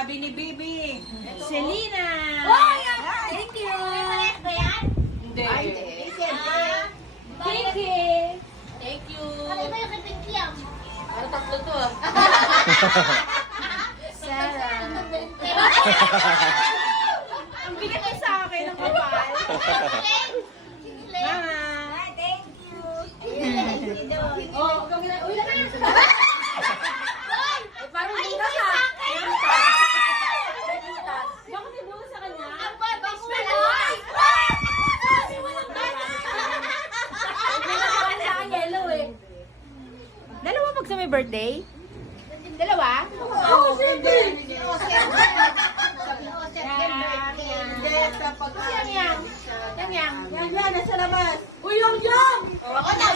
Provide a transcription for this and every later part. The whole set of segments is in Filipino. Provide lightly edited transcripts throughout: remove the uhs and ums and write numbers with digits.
sabi ni Bibi. Selena! Oh, thank you! Hindi. Thank you! Thank you. Ano ba yung kipinki yan? Para tatlo to ah. Sarah. Ang bigat niya sa akin ng kapal. Mama! Thank you! Oh, uy, parang butas sa ah. akin! Bakit may butas sa kanya? Ang babas na lang! Yellow eh. Dalawa pag sa may birthday? Dalawa? Oo, hindi. Yan, nasa labas. Uy, yung! Ako na,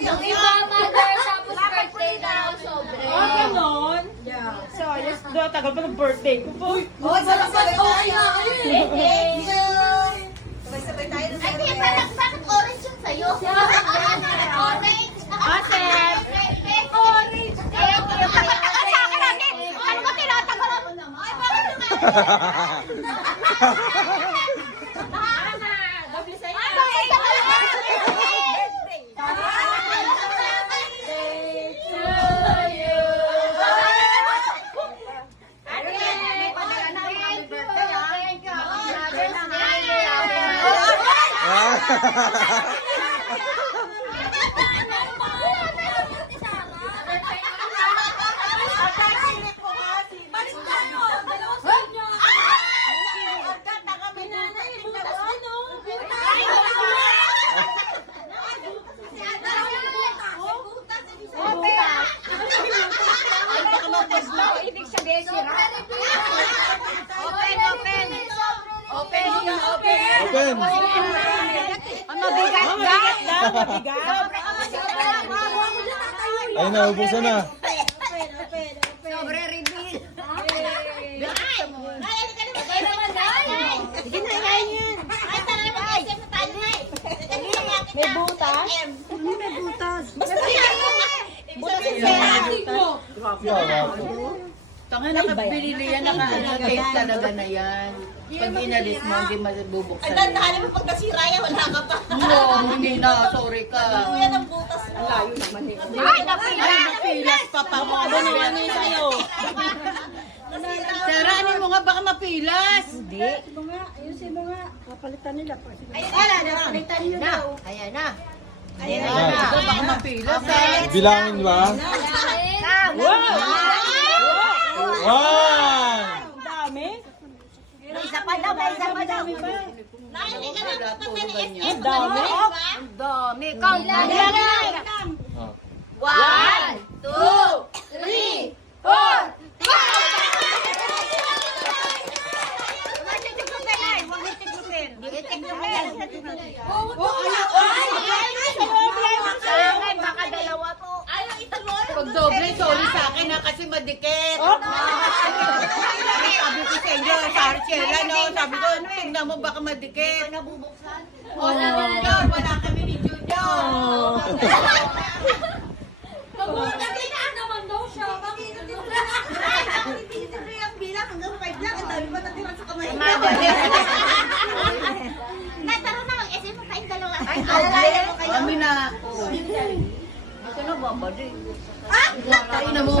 yung iba mother, tapos birthday na ako sobre. Oh, ganon? So, yes, tagal pa ng birthday ko po. Sabay tayo. Ay, kaya parang bakit orange yung sa'yo? Orange. Asep! Orange. Kaya sa akin natin. Ano ba tinatagal mo naman? Ay, bakit naman? Ana, doble sa'yo. Ay, bakit naman? Ibig sabihin sira. Open. Mabigat daw, mabigat. Ayun na, ubusan na. Sobre reveal. Sige na, kain yan. Ay, tara na mag-SM na tayo na eh. May butas? May butas. Basta Butas yung pera. Tanga nakabili yan, naka-tape talaga na yan. Pag inalis mo, hindi mabubuksan. Ay, dandahanin mo pag nasira yan, wala ka pa. No, hindi na, sorry ka. Kuya ng butas mo. Ay, napilas pa pa mo. Ano naman yun sa'yo? Saranin mo nga, baka mapilas. Hindi. Ayun, Ayan na. Ayan na, baka mapilas. Bilangin ba? Wow! One! Ang dami. Isa pa daw, may isa pa daw. Hindi ka na pupunta ng SM. Ang dami. Ang dami. Count lang. Oh. 1, 2, 3, 4, 5! Baka dalawa po. Ayaw itagoy. Pag doble, sorry sa akin ha, kasi madikit. Sabi ko sa inyo, sa Archela, no? Sabi ko, tingnan mo, baka madikit. Nabubuksan. Wala wala kami ni Junior. Nagkainan naman daw siya. Bakit ang bilang hanggang 5 lang. Ang dami pa natira sa kamay. Nataro na mag-SM mo tayong dalawa. Ay, Kami na. Ito na ba din? Tayo na mo.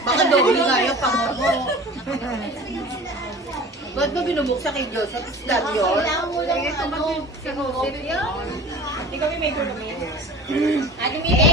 Baka doble nga yung pango. Ba't ba binubuksan kay Joseph? Is that yun? kailangan mo lang ano. Si Joseph yun? Hindi kami may gulumi. Ate Mili.